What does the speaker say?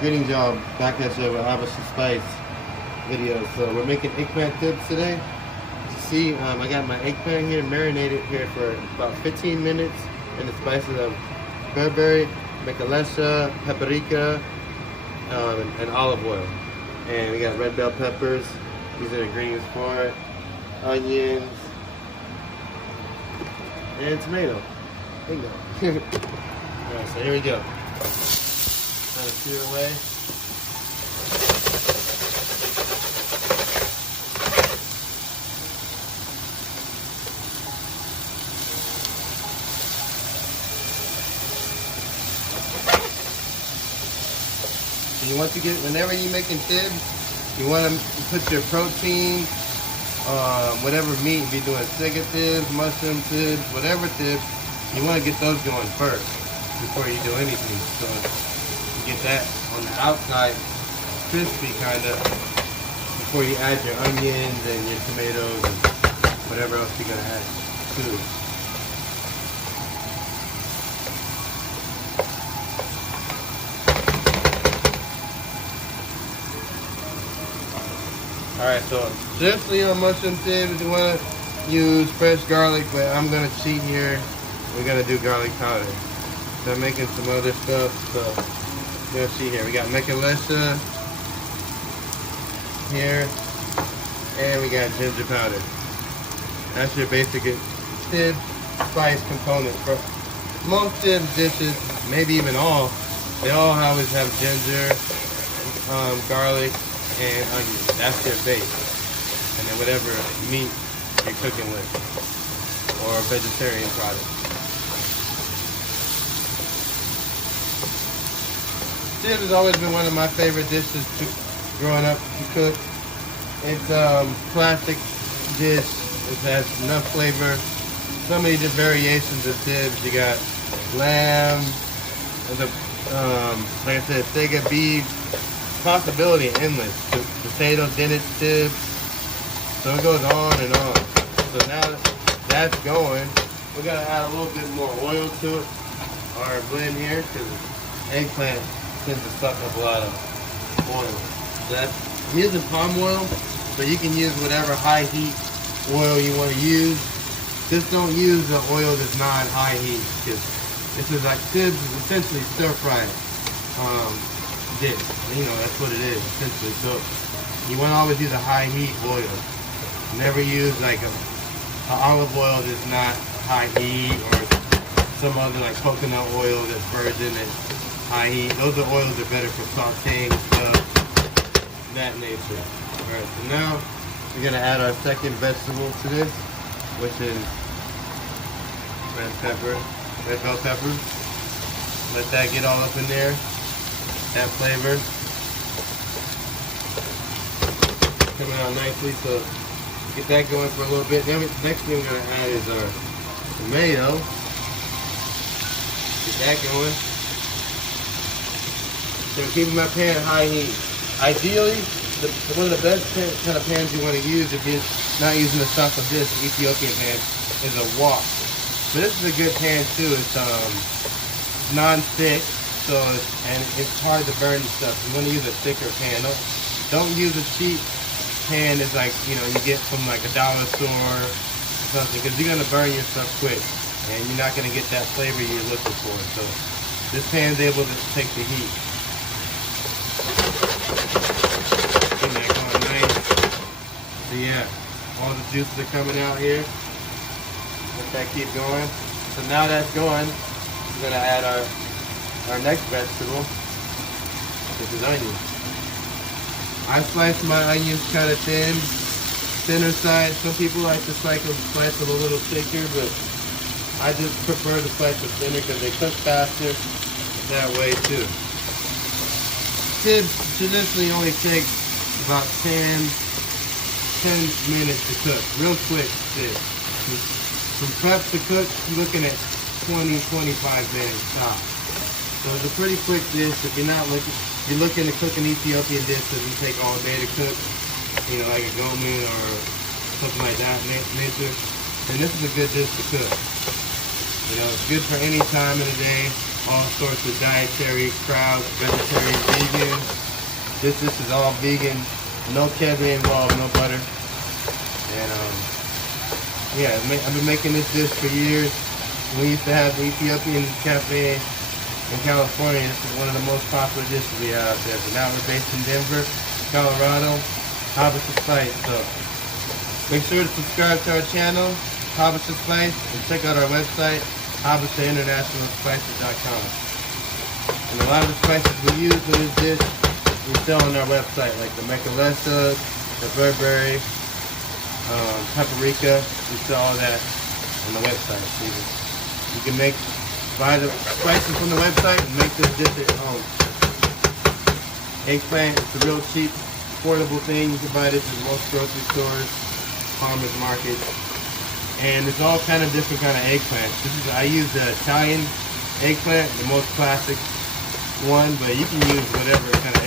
Greetings y'all, back at you with Habesha Spice video. So we're making eggplant tips today. As you see, I got my eggplant here marinated here for about 15 minutes in the spices of Berbere, mekelsha, paprika, and olive oil. And we got red bell peppers. These are the ingredients for it. Onions and tomato. Bingo. Alright, so here we go. Trying to sear away. You want to get, whenever you're making tibs, you want to put your protein, whatever meat, if you're doing sega tibs, mushroom tibs, whatever tibs, you want to get those going first before you do anything. So you get that on the outside crispy kind of before you add your onions and your tomatoes and whatever else you're going to add too. Alright, so traditionally on mushroom tibs, you want to use fresh garlic, but I'm going to cheat here. We're going to do garlic powder. So I'm making some other stuff, so you'll see here. We got mekelsha here, and we got ginger powder. That's your basic tib spice component. For most tib dishes, maybe even all, they all always have ginger, garlic, and onion. That's your base. And then whatever meat you're cooking with, or vegetarian product. Tibs has always been one of my favorite dishes growing up to cook. It's a classic dish. It has enough flavor. So many different variations of tibs. You got lamb, the like I said, sega beef. Possibility endless. Potato dented tibs. So it goes on and on. So now that's going, we gotta add a little bit more oil to it, our blend here, because eggplant tends to suck up a lot of oil. So that's, I'm using palm oil, but you can use whatever high heat oil you want to use. Just don't use the oil that's not high heat, because this is like tibs is essentially stir fried. Dish. You know, that's what it is, essentially. So you want to always use a high heat oil. Never use like a olive oil that's not high heat, or some other like coconut oil that's virgin and high heat. Those are oils that are better for sauteing stuff, that nature. Alright, so now we're gonna add our second vegetable to this, which is red bell pepper. Let that get all up in there. That flavor coming out nicely, so get that going for a little bit. Then next thing we're going to add is our tomato. Get that going. So I'm keeping my pan high heat. Ideally, one of the best kind of pans you want to use if you're not using the stock of this Ethiopian pan is a wok. So this is a good pan too. It's non-stick. So, and it's hard to burn and stuff. You want to use a thicker pan. Don't use a cheap pan that's like, you know, you get from like a dollar store or something, because you're going to burn your stuff quick and you're not going to get that flavor you're looking for. So this pan's able to take the heat. Get that going nice. So yeah, all the juices are coming out here. Let that keep going. So now that's going, we're going to add our next vegetable, which is onions. I slice my onions kind of thinner side. Some people like to slice them a little thicker, but I just prefer to slice them thinner because they cook faster that way too. Tibs traditionally only take about 10 minutes to cook. Real quick tibs. From prep to cook, you're looking at 20-25 minutes top. So it's a pretty quick dish. If you're not looking, you're looking to cook an Ethiopian dish that will take all day to cook, you know, like a gourmet or something like that nature, then this is a good dish to cook. You know, it's good for any time of the day. all sorts of dietary crowds, vegetarian, vegan. This is all vegan, no kevin involved, no butter. And yeah, I've been making this dish for years. We used to have the Ethiopian cafe in California. This is one of the most popular dishes we have out there. So now we're based in Denver, Colorado. Habesha Spice. So make sure to subscribe to our channel, Habesha Spice, and check out our website, HabeshaInternationalSpices.com. And a lot of the spices we use for this dish we sell on our website, like the mekelsha, the Berbere, paprika. We sell all that on the website. So you can buy the spices from the website and make this dish at home. Eggplant, it's a real cheap, affordable thing. You can buy this at most grocery stores, farmers markets, and it's all kind of different kind of eggplants. I use the Italian eggplant, the most classic one, but you can use whatever kind of